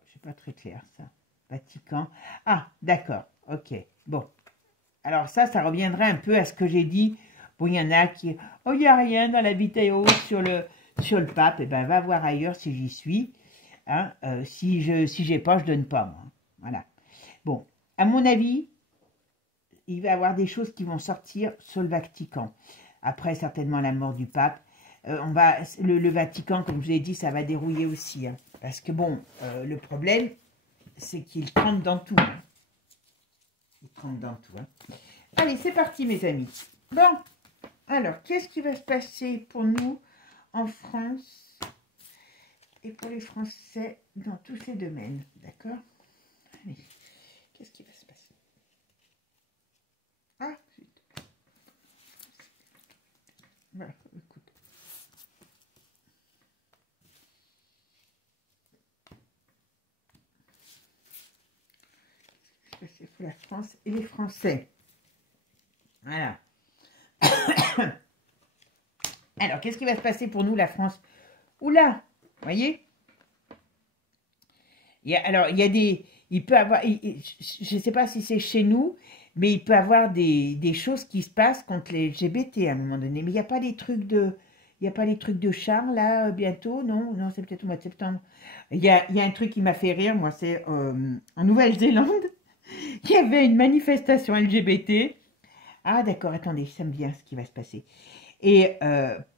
C'est pas très clair, ça. Vatican. Ah, d'accord. Ok, bon. Alors ça reviendrait un peu à ce que j'ai dit. Bon, il y en a qui... Oh, il n'y a rien dans la vidéo sur le pape. Eh bien, va voir ailleurs si j'y suis. Hein, si j'ai pas, je donne pas, moi. Voilà. Bon, à mon avis, il va y avoir des choses qui vont sortir sur le Vatican. Après, certainement, la mort du pape. Le Vatican, comme je vous ai dit, ça va dérouiller aussi. Hein, parce que, bon, le problème, c'est qu'il trempe dans tout. Hein. Il trempe dans tout. Hein. Allez, c'est parti, mes amis. Bon, Alors, qu'est-ce qui va se passer pour nous en France et pour les Français dans tous ces domaines? D'accord? Allez, qu'est-ce qui va se passer? Ah, zut. Voilà, écoute. C'est pour la France et les Français. Voilà. Alors, qu'est-ce qui va se passer pour nous, la France? Oula, voyez? Alors, il y a des... Il peut avoir... je ne sais pas si c'est chez nous, mais il peut avoir des choses qui se passent contre les LGBT à un moment donné. Mais il n'y a pas les trucs de... Il n'y a pas les trucs de char, là, bientôt? Non, non, c'est peut-être au mois de septembre. Il y a un truc qui m'a fait rire, moi, c'est en Nouvelle-Zélande, il y avait une manifestation LGBT. Ah, d'accord, attendez, ça me vient ce qui va se passer. Et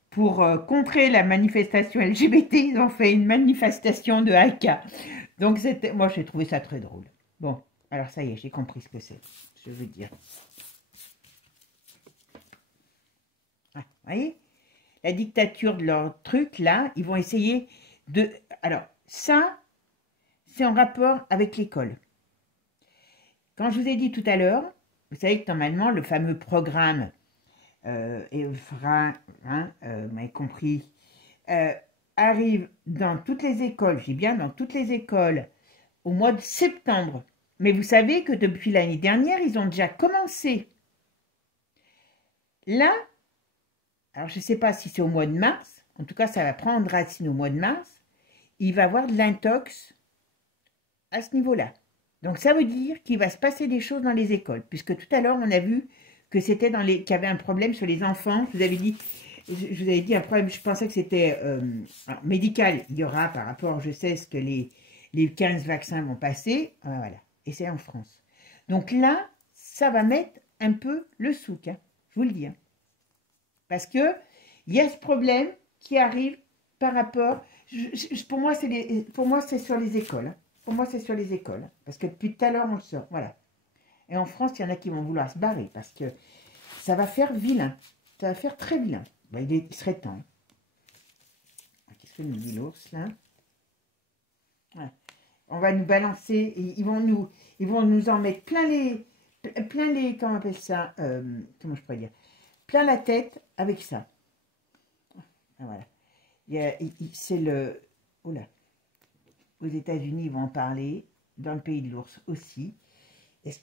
pour contrer la manifestation LGBT, ils ont fait une manifestation de haka. Donc, moi, j'ai trouvé ça très drôle. Bon, alors ça y est, j'ai compris ce que c'est, je veux dire. Ah, vous voyez? La dictature de leur truc, là, ils vont essayer de... Alors, ça, c'est en rapport avec l'école. Quand je vous ai dit tout à l'heure, vous savez que normalement, le fameux programme Evra, vous m'avez compris, arrive dans toutes les écoles, je dis bien dans toutes les écoles, au mois de septembre. Mais vous savez que depuis l'année dernière, ils ont déjà commencé. Là, alors je ne sais pas si c'est au mois de mars, en tout cas ça va prendre racine au mois de mars, il va y avoir de l'intox à ce niveau-là. Donc ça veut dire qu'il va se passer des choses dans les écoles, puisque tout à l'heure on a vu que c'était qu'il y avait un problème sur les enfants. Je vous avais dit un problème, je pensais que c'était médical, il y aura par rapport, je sais ce que les 15 vaccins vont passer, voilà, et c'est en France. Donc là, ça va mettre un peu le souk, hein, je vous le dis. Hein. Parce que il y a ce problème qui arrive par rapport, pour moi c'est sur les écoles, hein. Pour moi c'est sur les écoles, hein, parce que depuis tout à l'heure on le sort, voilà. Et en France, il y en a qui vont vouloir se barrer, parce que ça va faire vilain, ça va faire très vilain. Ben, il serait temps. Hein. Qu'est-ce que nous dit l'ours, là? Ouais. On va nous balancer, ils vont nous en mettre plein les, comment on appelle ça, comment je pourrais dire, plein la tête avec ça. Ah, voilà. C'est le, oula, aux États-Unis ils vont en parler, dans le pays de l'ours aussi. Est-ce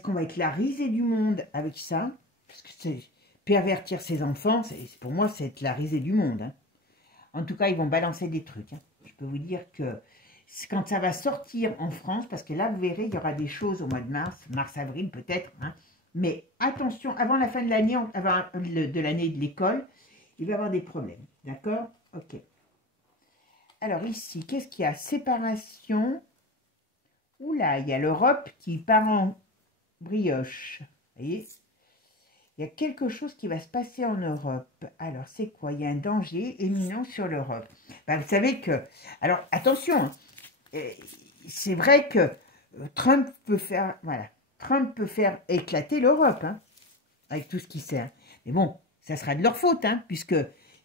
qu'on va être la risée du monde avec ça? Parce que c'est pervertir ses enfants, pour moi c'est être la risée du monde. Hein. En tout cas ils vont balancer des trucs. Hein. Je peux vous dire que quand ça va sortir en France, parce que là, vous verrez, il y aura des choses au mois de mars-avril peut-être, hein, mais attention, avant la fin de l'année, avant de l'année de l'école, il va y avoir des problèmes, d'accord? Ok. Alors ici, qu'est-ce qu'il y a? Séparation. Oula, il y a l'Europe qui part en brioche, vous voyez? Il y a quelque chose qui va se passer en Europe. Alors, c'est quoi? Il y a un danger éminent sur l'Europe. Ben, vous savez que... Alors, attention, hein, c'est vrai que Trump peut faire, voilà, Trump peut faire éclater l'Europe, hein, avec tout ce qu'il sait. Hein. Mais bon, ça sera de leur faute, hein, puisque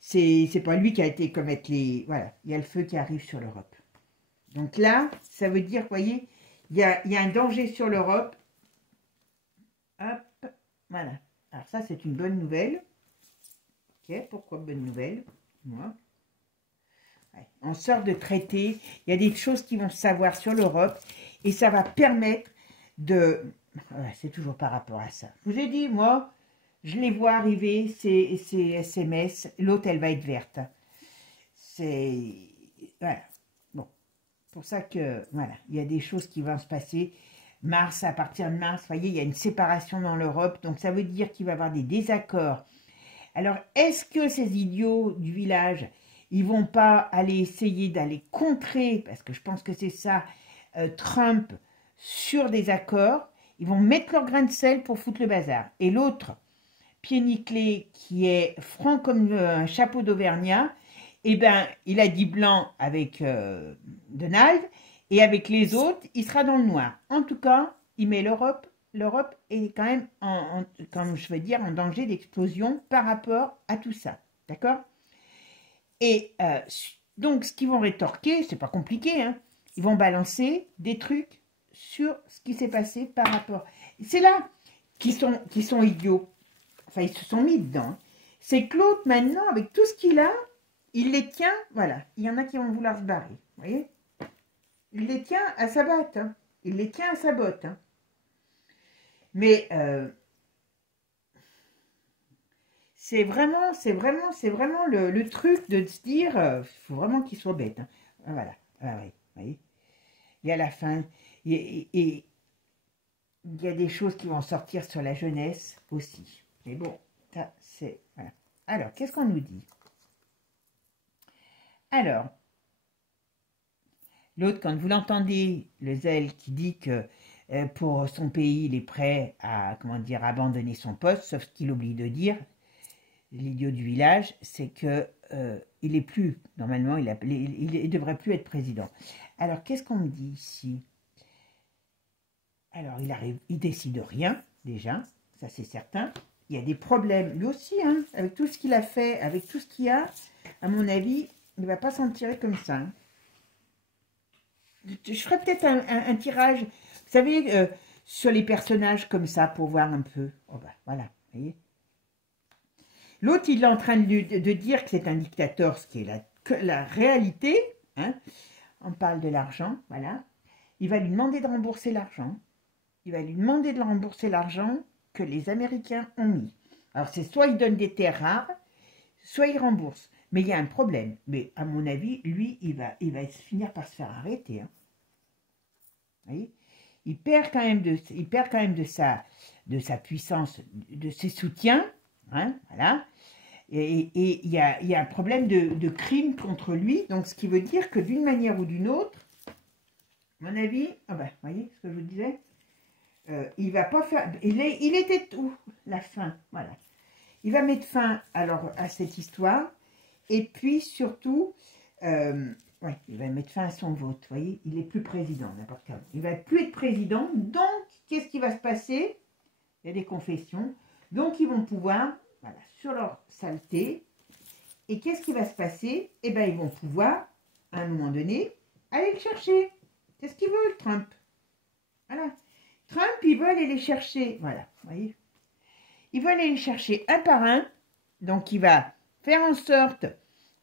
c'est pas lui qui a été commettre les... Voilà, il y a le feu qui arrive sur l'Europe. Donc là, ça veut dire, vous voyez, il y a un danger sur l'Europe. Hop, voilà. Alors ça, c'est une bonne nouvelle. Ok, pourquoi bonne nouvelle? Moi. Ouais. On sort de traité, il y a des choses qui vont se savoir sur l'Europe et ça va permettre de... Ouais, c'est toujours par rapport à ça. Je vous ai dit, moi, je les vois arriver, ces SMS, l'autre, elle va être verte. C'est... Voilà. Bon, pour ça que, voilà, il y a des choses qui vont se passer. Mars, à partir de mars, vous voyez, il y a une séparation dans l'Europe, donc ça veut dire qu'il va y avoir des désaccords. Alors, est-ce que ces idiots du village... Ils ne vont pas aller essayer d'aller contrer, parce que je pense que c'est ça, Trump, sur des accords. Ils vont mettre leur grain de sel pour foutre le bazar. Et l'autre, pied nickelé, qui est franc comme un chapeau d'Auvergnat, eh bien, il a dit blanc avec Donald, et avec les autres, il sera dans le noir. En tout cas, il met l'Europe l'Europe est quand même, comme je veux dire, en danger d'explosion par rapport à tout ça. D'accord? Et donc, ce qu'ils vont rétorquer, c'est pas compliqué, hein, ils vont balancer des trucs sur ce qui s'est passé par rapport. C'est là qu'ils sont idiots. Enfin, ils se sont mis dedans. C'est que l'autre, maintenant, avec tout ce qu'il a, il les tient, voilà. Il y en a qui vont vouloir se barrer, vous voyez? Il les tient à sa botte, hein. Il les tient à sa botte, hein. Mais c'est vraiment le truc de se dire, il faut vraiment qu'il soit bête, hein. Voilà, ah, oui, vous voyez? Et à la fin, et il y a des choses qui vont sortir sur la jeunesse aussi. Mais bon, ça, c'est... Voilà. Alors, qu'est-ce qu'on nous dit? Alors, l'autre, quand vous l'entendez, le zèle qui dit que pour son pays, il est prêt à, comment dire, abandonner son poste, sauf ce qu'il oublie de dire, l'idiot du village, c'est que il est plus, normalement, il ne devrait plus être président. Alors, qu'est-ce qu'on me dit ici? Alors, il décide rien, déjà, ça c'est certain. Il y a des problèmes, lui aussi, hein, avec tout ce qu'il a fait, avec tout ce qu'il y a, à mon avis, il ne va pas s'en tirer comme ça, hein. Je ferai peut-être un tirage, vous savez, sur les personnages comme ça, pour voir un peu. Oh bah, voilà, vous voyez. L'autre, il est en train de dire que c'est un dictateur, ce qui est la réalité, hein. On parle de l'argent, voilà. Il va lui demander de rembourser l'argent. Il va lui demander de rembourser l'argent que les Américains ont mis. Alors, c'est soit il donne des terres rares, soit il rembourse. Mais il y a un problème. Mais à mon avis, lui, il va finir par se faire arrêter, hein. Vous voyez, il perd quand même de sa puissance, de ses soutiens, hein, voilà. Et il y a un problème de crime contre lui. Donc, ce qui veut dire que d'une manière ou d'une autre, à mon avis, ah ben, vous voyez ce que je vous disais, il va pas faire, il était tout, la fin, voilà. Il va mettre fin alors à cette histoire, et puis surtout, ouais, il va mettre fin à son vote, vous voyez, il n'est plus président, n'importe quoi. Il va plus être président, donc qu'est-ce qui va se passer? Il y a des confessions, donc ils vont pouvoir, voilà, sur leur saleté, et qu'est-ce qui va se passer? Eh bien, ils vont pouvoir, à un moment donné, aller le chercher. C'est ce qu'ils veulent, Trump. Voilà. Trump, il veut aller les chercher, voilà, vous voyez. Il veut aller les chercher un par un, donc il va faire en sorte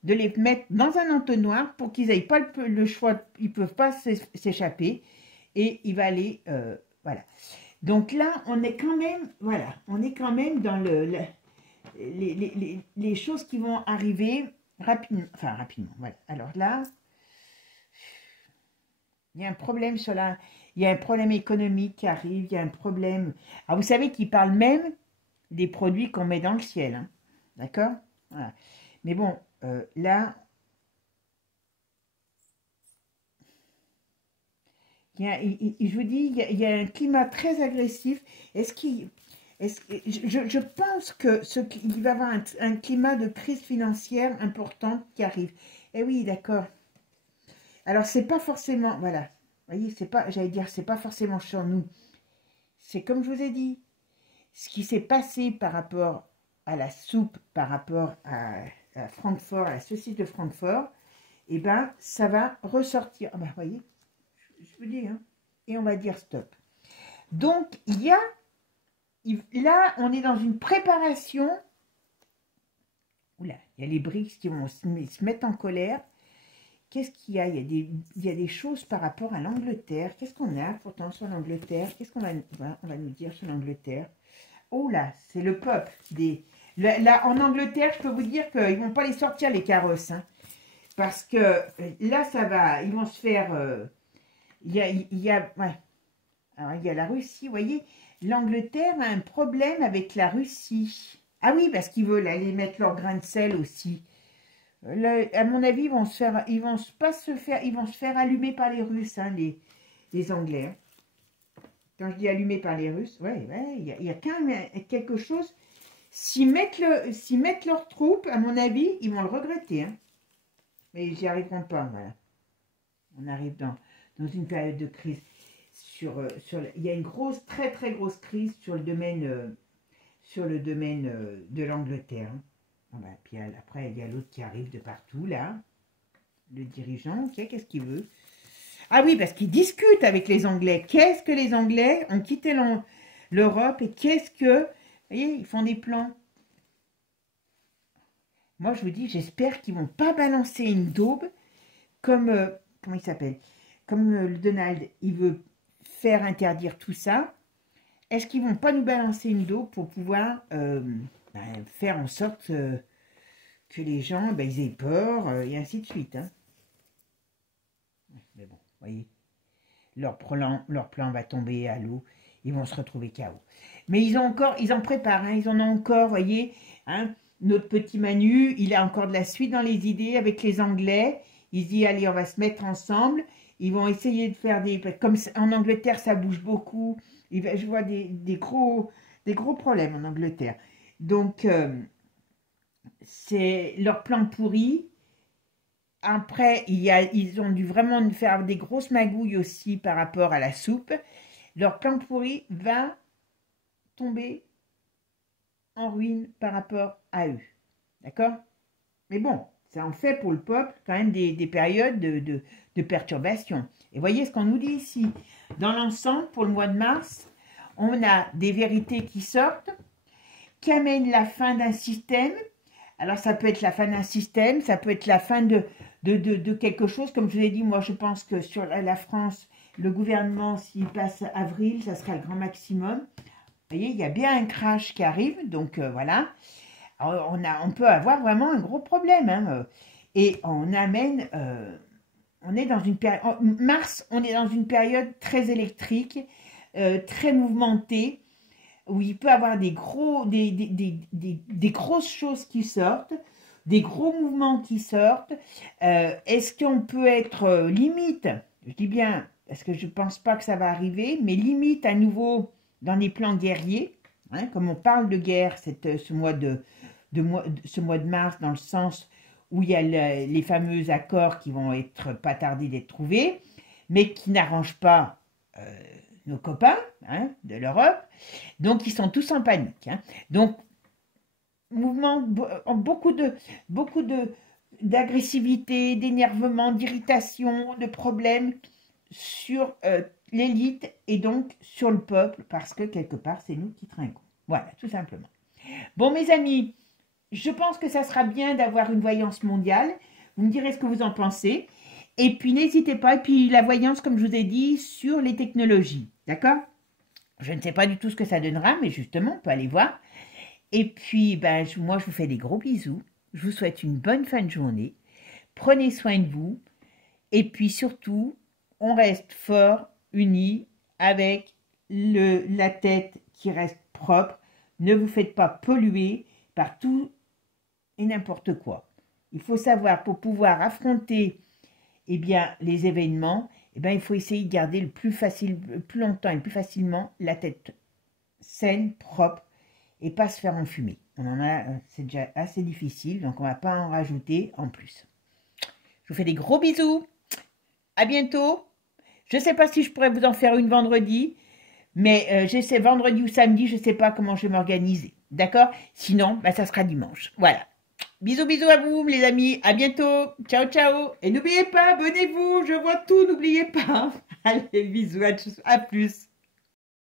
de les mettre dans un entonnoir pour qu'ils n'aient pas le choix, ils ne peuvent pas s'échapper, et il va aller, voilà. Donc là, on est quand même, voilà, on est quand même dans les choses qui vont arriver rapidement, enfin rapidement, voilà. Alors là, il y a un problème il y a un problème économique qui arrive, il y a un problème, alors vous savez qu'ils parlent même des produits qu'on met dans le ciel, hein, d'accord? Voilà. Mais bon, là, je vous dis, il y a un climat très agressif. Je pense qu'il va y avoir un climat de crise financière importante qui arrive. Eh oui, d'accord. Alors, c'est pas forcément, voilà, vous voyez, c'est pas, j'allais dire, c'est pas forcément sur nous. C'est comme je vous ai dit, ce qui s'est passé par rapport à la soupe, par rapport à Francfort, à la saucisse de Francfort, eh ben, ça va ressortir. Ah ben, vous voyez, je vous dis, hein, et on va dire stop. Donc, là, on est dans une préparation. Oula, il y a les BRICS qui vont se mettre en colère. Qu'est-ce qu'il y a? Il y a des choses par rapport à l'Angleterre. Qu'est-ce qu'on a pourtant sur l'Angleterre? Qu'est-ce qu'on va nous dire sur l'Angleterre? Oh là, c'est le peuple. Là, en Angleterre, je peux vous dire qu'ils ne vont pas les sortir, les carrosses, hein, parce que là, ça va, ils vont se faire... ouais. Alors, il y a la Russie, vous voyez, l'Angleterre a un problème avec la Russie. Ah oui, parce qu'ils veulent aller mettre leur grain de sel aussi. À mon avis, ils vont se faire allumer par les Russes, hein, les Anglais, hein. Quand je dis allumer par les Russes, ouais, il y a quand même quelque chose. S'ils mettent leurs troupes, à mon avis, ils vont le regretter, hein. Mais ils n'y arriveront pas, voilà. On arrive dans une période de crise. il y a une grosse, très très grosse crise sur le domaine, de l'Angleterre. Hein. Ah bah, puis après, il y a l'autre qui arrive de partout, là. Le dirigeant, ok, qu'est-ce qu'il veut? Ah oui, parce qu'il discute avec les Anglais. Qu'est-ce que les Anglais ont quitté l'Europe et qu'est-ce que... Vous voyez, ils font des plans. Moi, je vous dis, j'espère qu'ils ne vont pas balancer une daube comme... comment il s'appelle? Comme le Donald, il veut faire interdire tout ça. Est-ce qu'ils ne vont pas nous balancer une daube pour pouvoir faire en sorte que les gens, ils aient peur et ainsi de suite, hein. Mais bon, vous voyez, leur plan va tomber à l'eau. Ils vont se retrouver KO. Mais ils en préparent, hein, ils en ont encore, vous voyez, hein, notre petit Manu, il a encore de la suite dans les idées avec les Anglais. Il se dit, allez, on va se mettre ensemble. Ils vont essayer de faire comme en Angleterre, ça bouge beaucoup. Je vois des gros problèmes en Angleterre. Donc, c'est leur plan pourri. Après, ils ont dû vraiment faire des grosses magouilles aussi par rapport à la soupe. Leur plan pourri va tomber en ruine par rapport à eux. D'accord? Mais bon, ça en fait pour le peuple quand même des périodes de perturbation. Et voyez ce qu'on nous dit ici. Dans l'ensemble, pour le mois de mars, on a des vérités qui sortent, qui amènent la fin d'un système. Alors, ça peut être la fin d'un système, ça peut être la fin de quelque chose. Comme je vous ai dit, moi, je pense que sur la France, le gouvernement, s'il passe avril, ça sera le grand maximum. Vous voyez, il y a bien un crash qui arrive, donc voilà. Alors, on peut avoir vraiment un gros problème. Hein, et on amène... on est dans une période... Mars, on est dans une période très électrique, très mouvementée, où il peut y avoir des grosses choses qui sortent, des gros mouvements qui sortent. Est-ce qu'on peut être limite, je dis bien, parce que je ne pense pas que ça va arriver, mais limite à nouveau dans des plans guerriers, hein, comme on parle de guerre ce mois de mars, dans le sens où il y a les fameux accords qui vont être pas tarder d'être trouvés, mais qui n'arrangent pas nos copains, hein, de l'Europe. Donc, ils sont tous en panique. Hein. Donc, mouvement, beaucoup d'agressivité, d'énervement, d'irritation, de problèmes sur l'élite et donc sur le peuple, parce que quelque part, c'est nous qui trinquons. Voilà, tout simplement. Bon, mes amis, je pense que ça sera bien d'avoir une voyance mondiale. Vous me direz ce que vous en pensez. Et puis, n'hésitez pas. Et puis, la voyance, comme je vous ai dit, sur les technologies. D'accord? Je ne sais pas du tout ce que ça donnera, mais justement, on peut aller voir. Et puis, moi, je vous fais des gros bisous. Je vous souhaite une bonne fin de journée. Prenez soin de vous. Et puis, surtout, on reste fort, unis, avec la tête qui reste propre. Ne vous faites pas polluer par tout et n'importe quoi. Il faut savoir, pour pouvoir affronter les événements, il faut essayer de garder le plus longtemps et le plus facilement la tête saine, propre, et pas se faire enfumer. C'est déjà assez difficile, donc on ne va pas en rajouter en plus. Je vous fais des gros bisous. À bientôt. Je ne sais pas si je pourrais vous en faire une vendredi, mais j'essaie vendredi ou samedi, je ne sais pas comment je vais m'organiser. D'accord? Sinon, ça sera dimanche. Voilà. Bisous, bisous à vous, les amis. À bientôt. Ciao, ciao. Et n'oubliez pas, abonnez-vous. Je vois tout, n'oubliez pas. Allez, bisous. À plus.